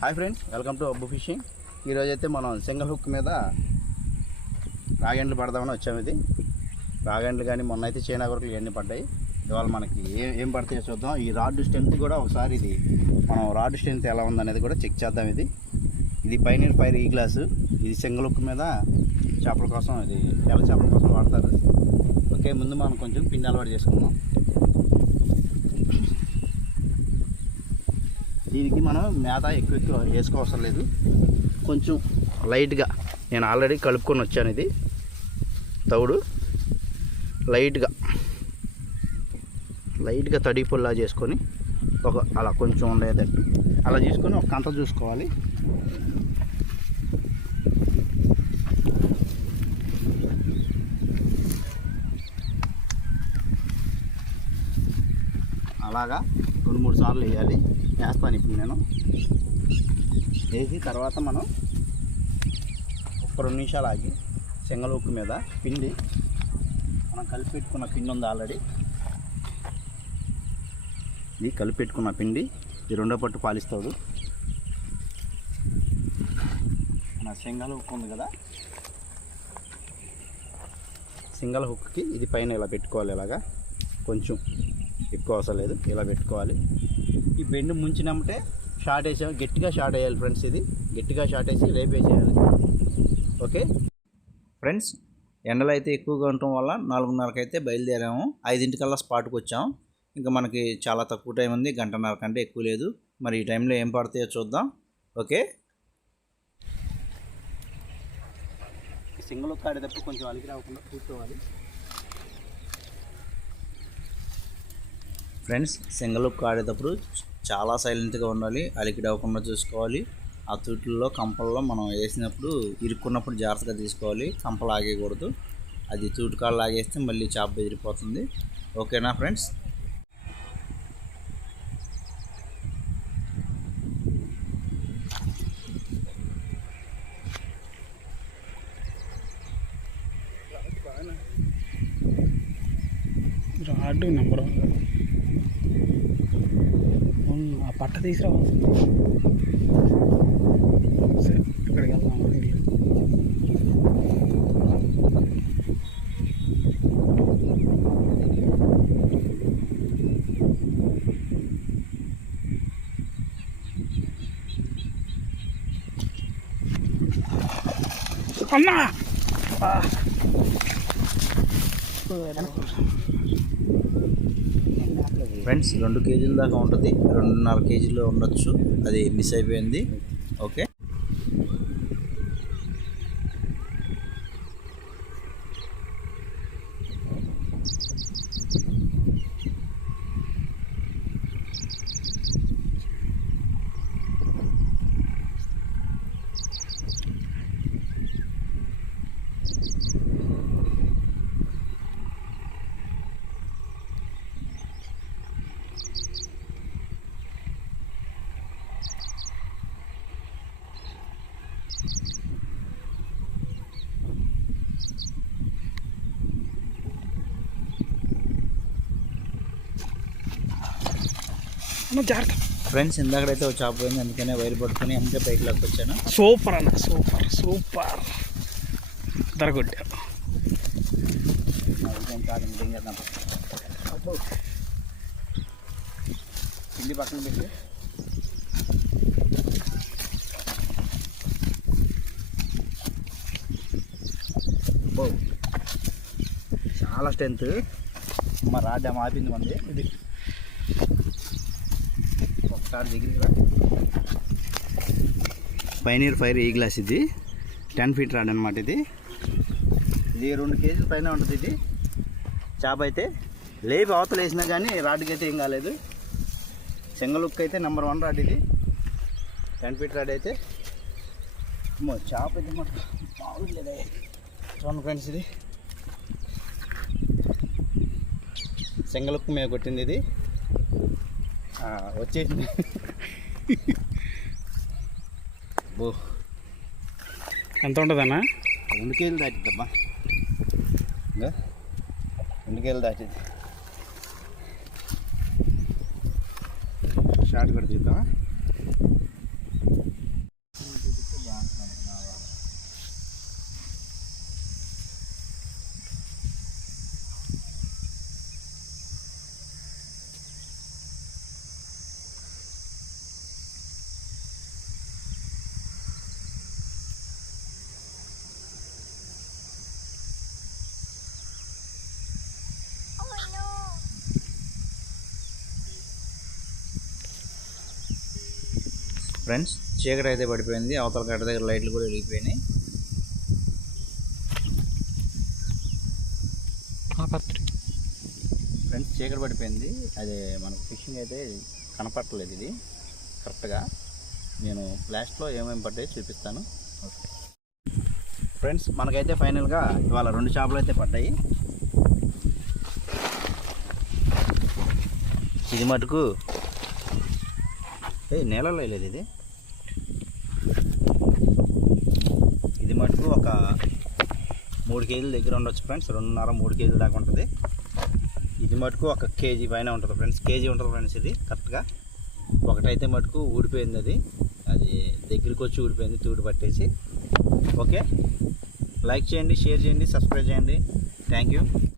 Hi friends, welcome to Abbu fishing. ఈరోజైతే మనం single hook మీద రాగండ్లు పడదామని వచ్చాము. ఇది రాగండ్లు కానీ మొన్న అయితే చైనా కొరకులు ఇవన్నీ పడ్డాయి. ఇవాళ మనకి ఏం పడతాయో చూద్దాం. ఈ రాడ్ స్ట్రెంత్ కూడా ఒకసారి ఇది మనం రాడ్ స్ట్రెంత్ ఎలా ఉందనేది కూడా చెక్ చేద్దాం. ఇది పైనీర్ ఫైర్ ఈ గ్లాసు. ఇది సింగిల్ హుక్ మీద చేపల కోసం, ఇది తెల్ల చేపల కోసం వాడతారు. ఓకే, ముందు మనం కొంచెం పిండి అలవాటు చేసుకుందాం. దీనికి మనం మేత ఎక్కువ వేసుకోవసరం లేదు. కొంచెం లైట్గా నేను ఆల్రెడీ కలుపుకొని వచ్చాను. ఇది తౌడు లైట్గా తడి పొల్లా చేసుకొని అలా కొంచెం ఉండేటట్టు అలా చేసుకొని ఒక కంత చూసుకోవాలి. అలాగా 2-3 సార్లు వేయాలి. వేస్తాను ఇప్పుడు నేను. వేసి తర్వాత మనం ఒక 2 నిమిషాలు ఆగి సింగిల్ హుక్ మీద పిండి మనం కలిపి పెట్టుకున్న పిండి ఉంది ఆల్రెడీ. ఇది కలిపి పెట్టుకున్న పిండి ఈ రెండో పట్టు పాలిస్తాడు. మన సింగిల్ హుక్ ఉంది కదా, సింగిల్ హుక్కి ఇది పైన ఇలా పెట్టుకోవాలి. ఇలాగా కొంచెం ఎక్కువ అవసరం లేదు, ఇలా పెట్టుకోవాలి. ఈ బెండ్ ముంచినమ్మంటే షార్ట్ వేసాము, గట్టిగా షార్ట్ వేయాలి ఫ్రెండ్స్. ఇది గట్టిగా షార్ట్ వేసి రేపు వేసేయాలి. ఓకే ఫ్రెండ్స్, ఎండలు అయితే ఎక్కువగా ఉండటం వల్ల 4:30కి అయితే బయలుదేరాము. 5 స్పాట్కి వచ్చాము. ఇంకా మనకి చాలా తక్కువ టైం ఉంది, 1:30 కంటే ఎక్కువ లేదు. మరి ఈ టైంలో ఏం పడతాయో చూద్దాం. ఓకే, సింగిల్ హుక్ ఆడేటప్పుడు కొంచెం అలికి రాకుండా కూర్చోవాలి ఫ్రెండ్స్. సింగిల్ హుక్ ఆడేటప్పుడు చాలా సైలెంట్గా ఉండాలి, అలికిడి అవ్వకుండా చూసుకోవాలి. ఆ తూట్లలో కంపల్లో మనం వేసినప్పుడు ఇరుక్కున్నప్పుడు జాగ్రత్తగా తీసుకోవాలి. కంపలు ఆగేయకూడదు. అది తూటుకాళ్ళు లాగేస్తే మళ్ళీ చేప బెదిరిపోతుంది. ఓకేనా ఫ్రెండ్స్? రాడ్ నెంబర్ ఆ పట్ట తీసుకురావాలి. సరే, ఇక్కడికి వెళ్దాం. అన్నా ఫ్రెండ్స్, 2 కేజీల దాకా ఉంటుంది, 2.5 కేజీలు ఉండొచ్చు. అది మిస్ అయిపోయింది. ఓకే, జాగ్రత్త ఫ్రెండ్స్. ఇందాకడైతే ఒక చేప పోయింది, అందుకనే వైర్ పట్టుకొని అంతే పైకి లాక్కొచ్చాను. సూపర్ అన్న, సూపర్ సూపర్ ధరగొట్టా. పిండి పక్కన పెట్టి చాలా స్ట్రెంత్. మా రాడ్ ఆపింది మంది. ఇది ఒకసారి దగ్గరికి రా. పైనీర్ ఫైర్ ఈ గ్లాస్. ఇది 10 ఫీట్ రాడ్ అనమాట. ఇది 2 కేజీల పైన ఉంటుంది. ఇది చేప అయితే లేపి అవతలు వేసినా కానీ రాడ్కి అయితే ఏం కాలేదు. సింగిల్ హుక్ అయితే నెంబర్ 1 రాడ్. ఇది 10 ఫీట్ రాడ్ అయితే చేప అయితే మాకు బాగుండేది. చూడండి ఫ్రెండ్స్, ఇది సింగిల్ హుక్ మీద కొట్టింది. ఇది వచ్చేసింది. ఎంత ఉంటుందన్నా? 2 కేజీలు దాటిద్దమ్మా. 2 కేజీలు దాటిద్ది. షార్ట్ కూడా తీద్దామా? ఫ్రెండ్స్ చీకటి అయితే పడిపోయింది, అవతల గడ్డ దగ్గర లైట్లు కూడా వెలిగిపోయినాయి. ఫ్రెండ్స్ చీకటి పడిపోయింది, అది మనకు ఫిషింగ్ అయితే కనపట్టలేదు. ఇది కరెక్ట్గా నేను ఫ్లాష్లో ఏమేమి పడ్డాయో చూపిస్తాను. ఓకే ఫ్రెండ్స్, మనకైతే ఫైనల్గా ఇవాళ 2 చేపలు అయితే పడ్డాయి. ఇది మటుకు నేలలో లేదు, ఇది మటుకు ఒక 3 కేజీల దగ్గర ఉండొచ్చు ఫ్రెండ్స్, 2.5-3 కేజీల దాకా ఉంటుంది. ఇది మటుకు 1 కేజీ పైన ఉంటుంది ఫ్రెండ్స్, కేజీ ఉంటుంది ఫ్రెండ్స్. ఇది కరెక్ట్గా ఒకటైతే మటుకు ఊడిపోయింది, అది దగ్గరికి వచ్చి ఊడిపోయింది తూడు పట్టేసి. ఓకే, లైక్ చేయండి, షేర్ చేయండి, సబ్స్క్రైబ్ చేయండి. Thank you.